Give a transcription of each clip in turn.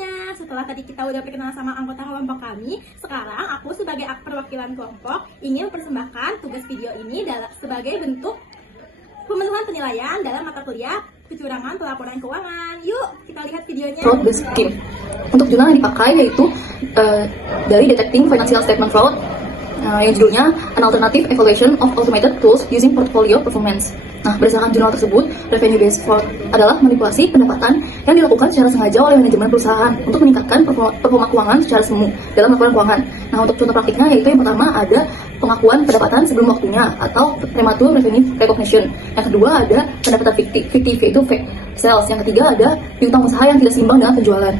semuanya, setelah tadi kita udah perkenalan sama anggota kelompok kami, sekarang aku sebagai perwakilan kelompok ingin mempersembahkan tugas video ini sebagai bentuk pemenuhan penilaian dalam mata kuliah kecurangan pelaporan keuangan. Yuk, kita lihat videonya. Fraud based scheme. Untuk jurnal yang dipakai yaitu dari Detecting Financial Statement Fraud, yang judulnya An Alternative Evaluation of Automated Tools Using Portfolio Performance. Nah, berdasarkan jurnal tersebut, revenue based fraud adalah manipulasi pendapatan yang dilakukan secara sengaja oleh manajemen perusahaan untuk meningkatkan performa keuangan secara semu dalam laporan keuangan. Nah, untuk contoh praktiknya yaitu yang pertama ada pengakuan pendapatan sebelum waktunya atau premature revenue recognition. Yang kedua ada pendapatan fiktif yaitu fake sales. Yang ketiga ada piutang usaha yang tidak seimbang dengan penjualan.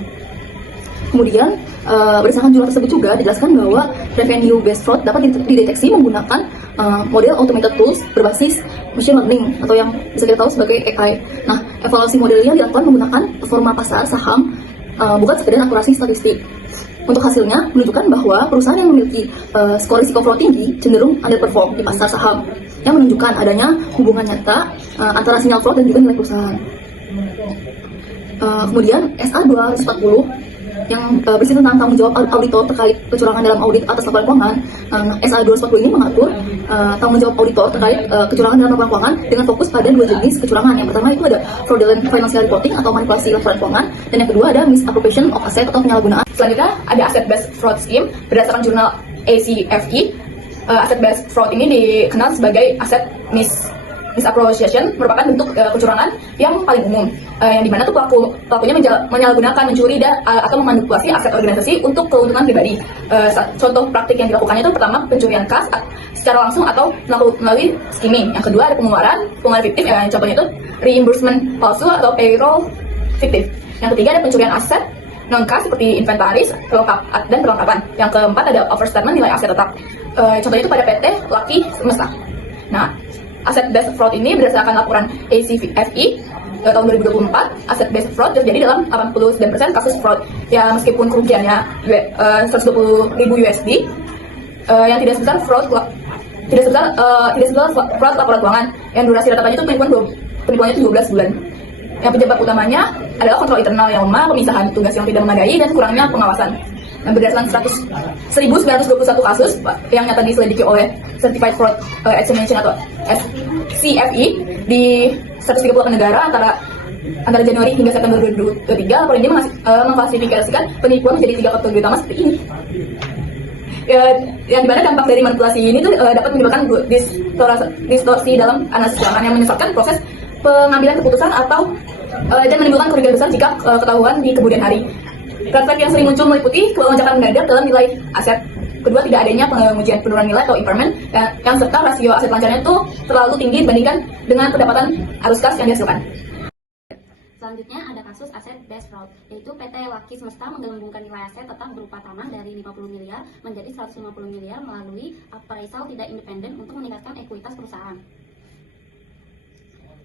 Kemudian berdasarkan jurnal tersebut juga dijelaskan bahwa revenue based fraud dapat dideteksi menggunakan model automated tools berbasis machine learning atau yang bisa kita tahu sebagai AI. Nah, evaluasi modelnya dilakukan menggunakan performa pasar saham, bukan sekedar akurasi statistik. Untuk hasilnya menunjukkan bahwa perusahaan yang memiliki skor risiko fraud tinggi cenderung underperform di pasar saham, yang menunjukkan adanya hubungan nyata antara sinyal fraud dan juga nilai perusahaan. Kemudian SA 240 yang berisi tentang tanggung jawab auditor terkait kecurangan dalam audit atas laporan keuangan. SA 240 ini mengatur tanggung jawab auditor terkait kecurangan dalam laporan keuangan dengan fokus pada dua jenis kecurangan. Yang pertama itu ada fraudulent financial reporting atau manipulasi laporan keuangan, dan yang kedua ada misappropriation of asset atau penyalahgunaan. Selanjutnya ada asset based fraud scheme berdasarkan jurnal ACFE. Asset based fraud ini dikenal sebagai asset misappropriation, merupakan bentuk kecurangan yang paling umum, yang dimana tuh pelakunya menyalahgunakan, mencuri atau memanipulasi aset organisasi untuk keuntungan pribadi. Contoh praktik yang dilakukannya itu pertama pencurian kas secara langsung atau melalui skimming. Yang kedua ada pengeluaran fiktif, contohnya itu reimbursement palsu atau payroll fiktif. Yang ketiga ada pencurian aset non-kas seperti inventaris dan perlengkapan. Yang keempat ada overstatement nilai aset tetap. Contohnya itu pada PT Lucky Semesta. Nah, aset based fraud ini berdasarkan laporan ACFE tahun 2024, aset based fraud terjadi dalam 89% kasus fraud. Ya, meskipun kerugiannya 120.000 USD, yang tidak sebesar fraud laporan keuangan. Yang durasi rata-ratanya itu penipuannya itu 12 bulan. Yang penyebab utamanya adalah kontrol internal yang lemah, pemisahan tugas yang tidak memadai, dan kurangnya pengawasan. Nah, berdasarkan 1.921 kasus yang nyata diselidiki oleh Certified Fraud Examination atau CFE di 130 negara antara Januari hingga September 2023, laporan ini mengklasifikasikan penipuan menjadi 3 kategori utama seperti ini. Yang dimana dampak dari manipulasi ini tuh dapat menyebabkan distorsi dalam analisis keuangan yang menyesatkan proses pengambilan keputusan atau dan menimbulkan kerugian besar jika ketahuan di kemudian hari. Red yang sering muncul meliputi lonjakan mendadak dalam nilai aset. Kedua, tidak adanya pengujian penurunan nilai atau impairment, yang serta rasio aset lancarnya itu terlalu tinggi dibandingkan dengan pendapatan arus kas yang dihasilkan. Selanjutnya ada kasus aset based fraud, yaitu PT Lucky Semesta menggabungkan nilai aset tetap berupa tanah dari 50 miliar menjadi 150 miliar melalui appraisal tidak independen untuk meningkatkan ekuitas perusahaan.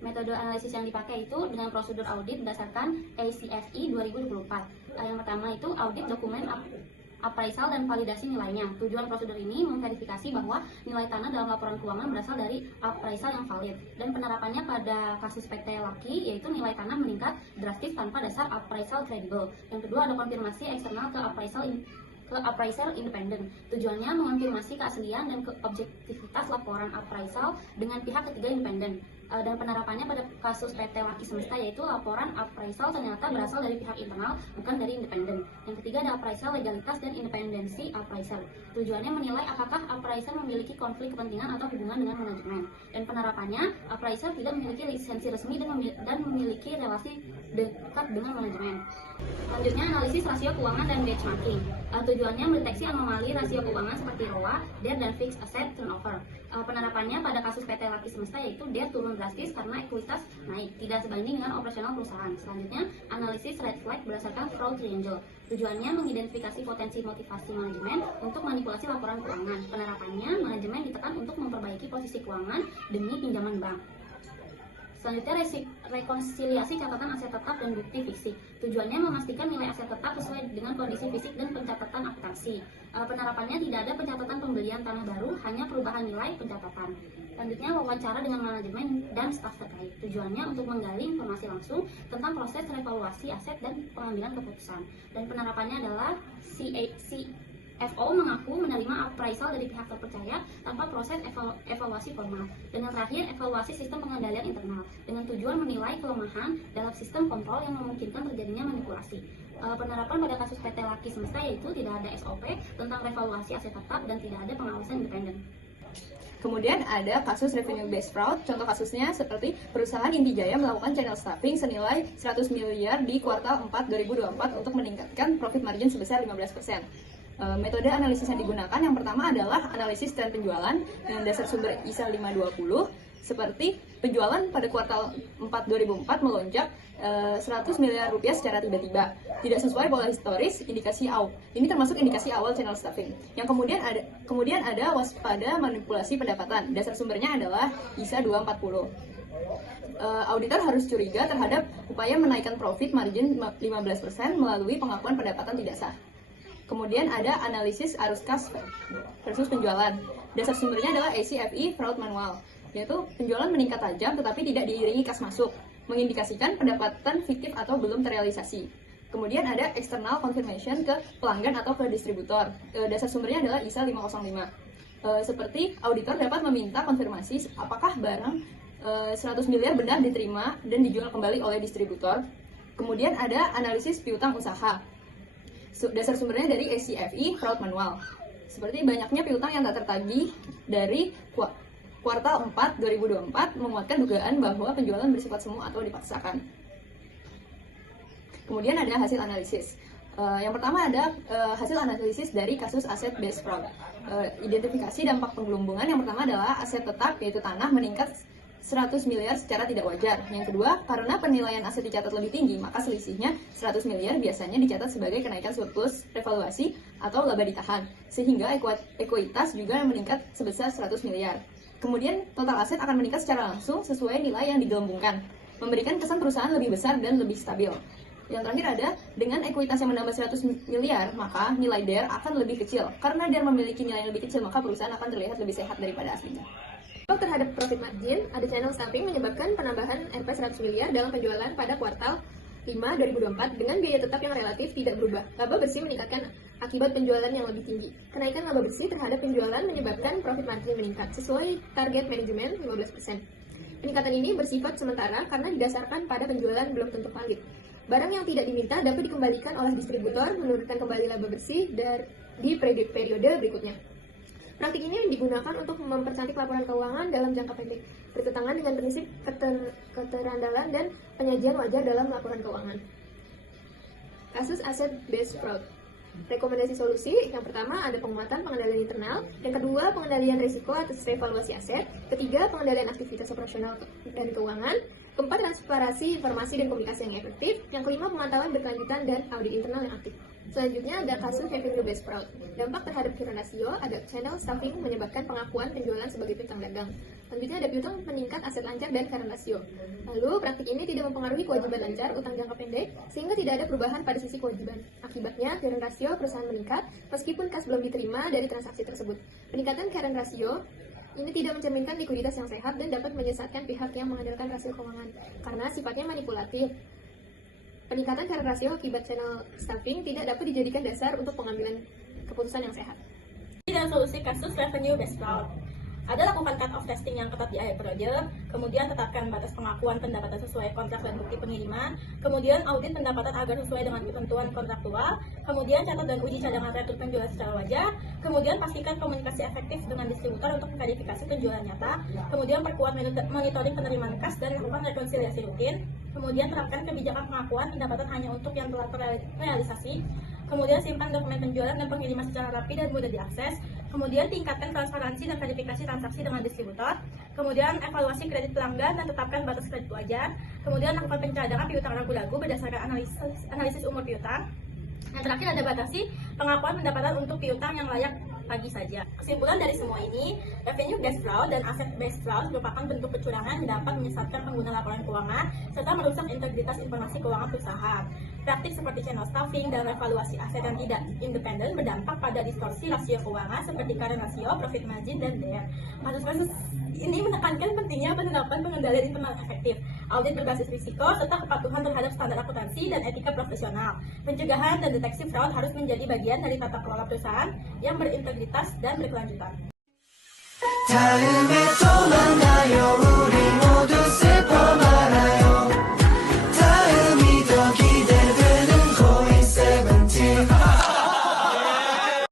Metode analisis yang dipakai itu dengan prosedur audit berdasarkan ACFE 2024. Yang pertama itu audit dokumen appraisal dan validasi nilainya. Tujuan prosedur ini memverifikasi bahwa nilai tanah dalam laporan keuangan berasal dari appraisal yang valid. Dan penerapannya pada kasus PT Lucky yaitu nilai tanah meningkat drastis tanpa dasar appraisal kredibel. Yang kedua ada konfirmasi eksternal ke appraiser independen. Tujuannya mengonfirmasi keaslian dan objektivitas laporan appraisal dengan pihak ketiga independen. Dan penerapannya pada kasus PT Lucky Semesta yaitu laporan appraisal ternyata berasal dari pihak internal bukan dari independen. Yang ketiga ada appraisal legalitas dan independensi appraisal. Tujuannya menilai apakah appraisal memiliki konflik kepentingan atau hubungan dengan manajemen. Dan penerapannya appraisal tidak memiliki lisensi resmi dan memiliki relasi dekat dengan manajemen. Selanjutnya analisis rasio keuangan dan benchmarking. Tujuannya mendeteksi anomali rasio keuangan seperti ROA, debt, dan fixed asset turnover. Penerapannya pada kasus PT Lucky Semesta yaitu debt turun drastis karena ekuitas naik, tidak sebanding dengan operasional perusahaan. Selanjutnya analisis red flag berdasarkan fraud triangle. Tujuannya mengidentifikasi potensi motivasi manajemen untuk manipulasi laporan keuangan. Penerapannya manajemen ditekan untuk memperbaiki posisi keuangan demi pinjaman bank. Selanjutnya rekonsiliasi catatan aset tetap dan bukti fisik. Tujuannya memastikan nilai aset tetap sesuai dengan kondisi fisik dan pencatatan akutansi. manipulasi. Penerapannya tidak ada pencatatan pembelian tanah baru, hanya perubahan nilai pencatatan. Selanjutnya, wawancara dengan manajemen dan staf terkait. Tujuannya untuk menggali informasi langsung tentang proses revaluasi aset dan pengambilan keputusan. Dan penerapannya adalah CFO mengaku menerima appraisal dari pihak terpercaya tanpa proses evaluasi formal. Dan yang terakhir, evaluasi sistem pengendalian internal dengan tujuan menilai kelemahan dalam sistem kontrol yang memungkinkan terjadinya manipulasi. Penerapan pada kasus PT Laki Semesta yaitu tidak ada SOP tentang revaluasi aset tetap dan tidak ada pengawasan independen. Kemudian ada kasus revenue based fraud. Contoh kasusnya seperti perusahaan Intijaya melakukan channel stuffing senilai 100 miliar di kuartal 4 2024 untuk meningkatkan profit margin sebesar 15%. Metode analisis yang digunakan yang pertama adalah analisis tren penjualan dengan dasar sumber ISA 520 seperti penjualan pada kuartal 4 2004 melonjak 100 miliar rupiah secara tiba-tiba, tidak sesuai pola historis, indikasi awal. Ini termasuk indikasi awal channel stuffing. Yang kemudian ada waspada manipulasi pendapatan. Dasar sumbernya adalah ISA 240. Auditor harus curiga terhadap upaya menaikkan profit margin 15% melalui pengakuan pendapatan tidak sah. Kemudian ada analisis arus kas versus penjualan. Dasar sumbernya adalah ACFE fraud manual, yaitu penjualan meningkat tajam tetapi tidak diiringi kas masuk, mengindikasikan pendapatan fiktif atau belum terrealisasi. Kemudian ada external confirmation ke pelanggan atau ke distributor. Dasar sumbernya adalah ISA 505. Seperti auditor dapat meminta konfirmasi apakah barang 100 miliar benar diterima dan dijual kembali oleh distributor. Kemudian ada analisis piutang usaha. Dasar sumbernya dari ACFE fraud manual. Seperti banyaknya piutang yang tak tertagih dari kuartal 4 2024 menguatkan dugaan bahwa penjualan bersifat semu atau dipaksakan. Kemudian ada hasil analisis. Yang pertama ada hasil analisis dari kasus aset based fraud. Identifikasi dampak penggelembungan yang pertama adalah aset tetap yaitu tanah meningkat 100 miliar secara tidak wajar. Yang kedua, karena penilaian aset dicatat lebih tinggi, maka selisihnya 100 miliar biasanya dicatat sebagai kenaikan surplus revaluasi atau laba ditahan, sehingga ekuitas juga meningkat sebesar 100 miliar. Kemudian, total aset akan meningkat secara langsung sesuai nilai yang digelembungkan, memberikan kesan perusahaan lebih besar dan lebih stabil. Yang terakhir ada, dengan ekuitas yang menambah 100 miliar, maka nilai DER akan lebih kecil. Karena DER memiliki nilai yang lebih kecil, maka perusahaan akan terlihat lebih sehat daripada aslinya. Terhadap profit margin, ada channel stuffing menyebabkan penambahan Rp 100 miliar dalam penjualan pada kuartal 5 2024 dengan biaya tetap yang relatif tidak berubah. Laba bersih meningkatkan akibat penjualan yang lebih tinggi. Kenaikan laba bersih terhadap penjualan menyebabkan profit margin meningkat sesuai target manajemen 15%. Peningkatan ini bersifat sementara karena didasarkan pada penjualan belum tentu valid. Barang yang tidak diminta dapat dikembalikan oleh distributor menurunkan kembali laba bersih di periode berikutnya. Praktik ini digunakan untuk mempercantik laporan keuangan dalam jangka pendek, bertentangan dengan prinsip keterandalan dan penyajian wajar dalam laporan keuangan. Kasus asset based fraud. Rekomendasi solusi, yang pertama ada penguatan pengendalian internal, yang kedua pengendalian risiko atas revaluasi aset, ketiga pengendalian aktivitas operasional dan keuangan, keempat transparansi informasi dan komunikasi yang efektif, yang kelima pemantauan berkelanjutan dan audit internal yang aktif. Selanjutnya ada kasus revenue based fraud. Dampak terhadap current ratio, ada channel stuffing menyebabkan pengakuan penjualan sebagai piutang dagang. Selanjutnya ada piutang meningkat aset lancar dan current ratio. Lalu praktik ini tidak mempengaruhi kewajiban lancar utang jangka pendek sehingga tidak ada perubahan pada sisi kewajiban. Akibatnya current ratio perusahaan meningkat meskipun kas belum diterima dari transaksi tersebut. Peningkatan current ratio ini tidak mencerminkan likuiditas yang sehat dan dapat menyesatkan pihak yang mengandalkan rasio keuangan karena sifatnya manipulatif. Peningkatan current ratio akibat channel stuffing tidak dapat dijadikan dasar untuk pengambilan keputusan yang sehat. Dan solusi kasus revenue based fraud. Ada lakukan cut-off testing yang ketat di akhir periode, kemudian tetapkan batas pengakuan pendapatan sesuai kontrak dan bukti pengiriman, kemudian audit pendapatan agar sesuai dengan ketentuan kontraktual, kemudian catat dan uji cadangan retur penjualan secara wajar, kemudian pastikan komunikasi efektif dengan distributor untuk verifikasi penjualan nyata, kemudian perkuat monitoring penerimaan kas dan lakukan rekonsiliasi rutin, kemudian terapkan kebijakan pengakuan pendapatan hanya untuk yang telah terrealisasi, kemudian simpan dokumen penjualan dan pengiriman secara rapi dan mudah diakses, kemudian tingkatkan transparansi dan verifikasi transaksi dengan distributor, kemudian evaluasi kredit pelanggan dan tetapkan batas kredit wajar, kemudian lakukan pencadangan piutang ragu-ragu berdasarkan analisis umur piutang. Yang terakhir ada batasi pengakuan pendapatan untuk piutang yang layak pagi saja. Kesimpulan dari semua ini, revenue based fraud dan asset based fraud merupakan bentuk kecurangan yang dapat menyesatkan pengguna laporan keuangan serta merusak integritas informasi keuangan perusahaan. Praktik seperti channel stuffing dalam evaluasi aset yang tidak independen berdampak pada distorsi rasio keuangan seperti current ratio, profit margin, dan DER. Kasus-kasus ini menekankan pentingnya penerapan pengendalian internal efektif, audit berbasis risiko, serta kepatuhan terhadap standar akuntansi dan etika profesional. Pencegahan dan deteksi fraud harus menjadi bagian dari tata kelola perusahaan yang berintegritas dan berkelanjutan. 다음에 또